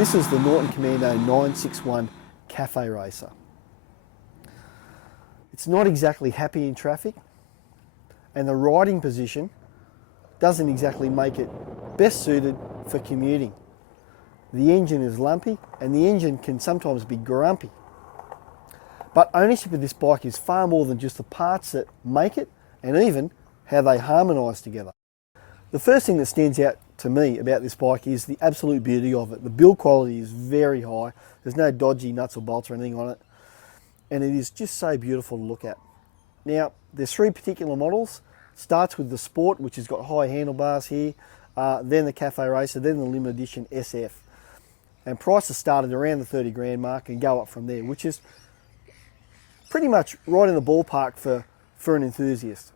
This is the Norton Commando 961 Cafe Racer. It's not exactly happy in traffic, and the riding position doesn't exactly make it best suited for commuting. The engine is lumpy and the engine can sometimes be grumpy. But ownership of this bike is far more than just the parts that make it and even how they harmonise together. The first thing that stands out to me about this bike is the absolute beauty of it. The build quality is very high. There's no dodgy nuts or bolts or anything on it. And it is just so beautiful to look at. Now, there's three particular models. Starts with the Sport, which has got high handlebars here, then the Cafe Racer, then the limited edition SF. And prices started around the 30 grand mark and go up from there, which is pretty much right in the ballpark for an enthusiast.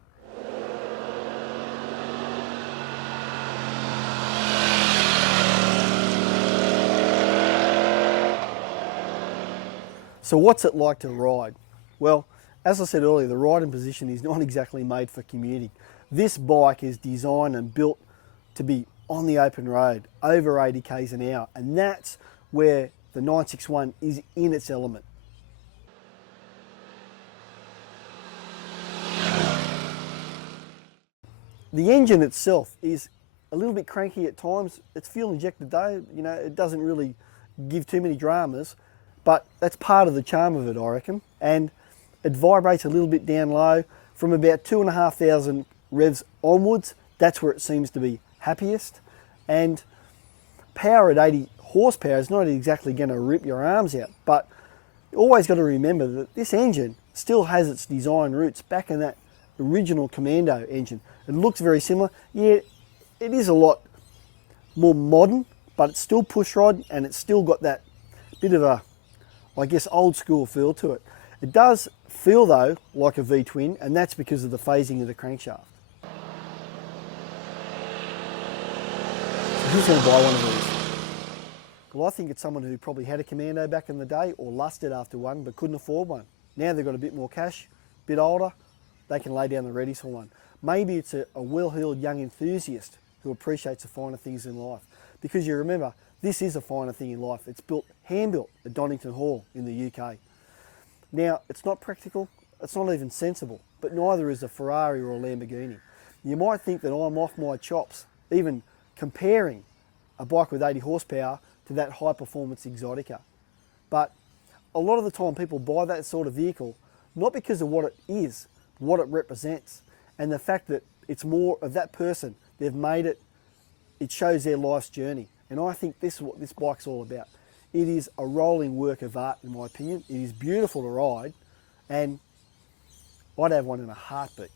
So what's it like to ride? Well, as I said earlier, the riding position is not exactly made for commuting. This bike is designed and built to be on the open road, over 80 k's an hour, and that's where the 961 is in its element. The engine itself is a little bit cranky at times. It's fuel injected though, it doesn't really give too many dramas, but that's part of the charm of it, I reckon. And it vibrates a little bit down low from about 2,500 revs onwards. That's where it seems to be happiest. And power at 80 horsepower is not exactly going to rip your arms out, but you always got to remember that this engine still has its design roots back in that original Commando engine. It looks very similar. Yeah, it is a lot more modern, but it's still pushrod and it's still got that bit of a, I guess, old school feel to it. It does feel though like a V-twin, and that's because of the phasing of the crankshaft. So who's going to buy one of these? Well, I think it's someone who probably had a Commando back in the day or lusted after one but couldn't afford one. Now they've got a bit more cash, a bit older, they can lay down the readies for one. Maybe it's a well-heeled young enthusiast who appreciates the finer things in life. Because you remember, this is a finer thing in life. It's hand-built at Donington Hall in the UK. Now, it's not practical, it's not even sensible, but neither is a Ferrari or a Lamborghini. You might think that I'm off my chops, even comparing a bike with 80 horsepower to that high-performance Exotica. But a lot of the time people buy that sort of vehicle, not because of what it is, but what it represents, and the fact that it's more of that person. They've made it, it shows their life's journey. And I think this is what this bike's all about. It is a rolling work of art, in my opinion. It is beautiful to ride, and I'd have one in a heartbeat.